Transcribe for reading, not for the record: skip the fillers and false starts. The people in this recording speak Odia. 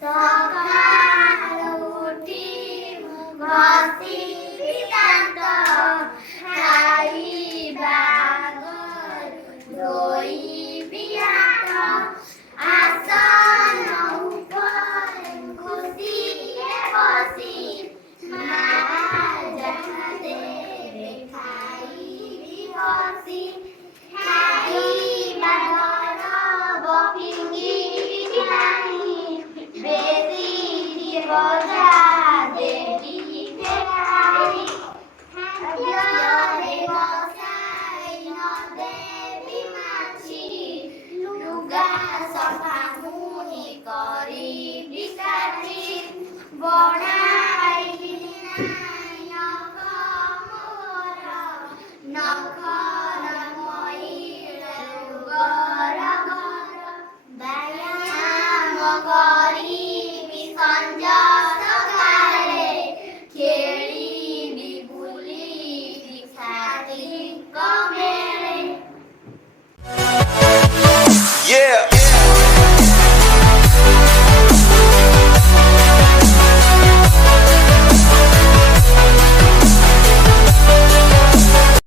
Sakalu uthi ghasibi danta ଖାଇବା ଧୋଇବି ହାତ ଆସନ ଉପରେ ଖୁସିରେ ବସି ମା ଯାହା ଦେବେ ଖାଇବି ବସି ଖାଇବା ଦରବ ଫିଙ୍ଗିବି ନାହିଁ ବେଶୀ ବଜା ଦେବି ଖାଇ ଖାଦ୍ୟରେ ବସାଇ ନ ଦେବି ମାଛି ଲୁଗା ସଫା ପୁଣି କରିବି କାଠି ବଢ଼ା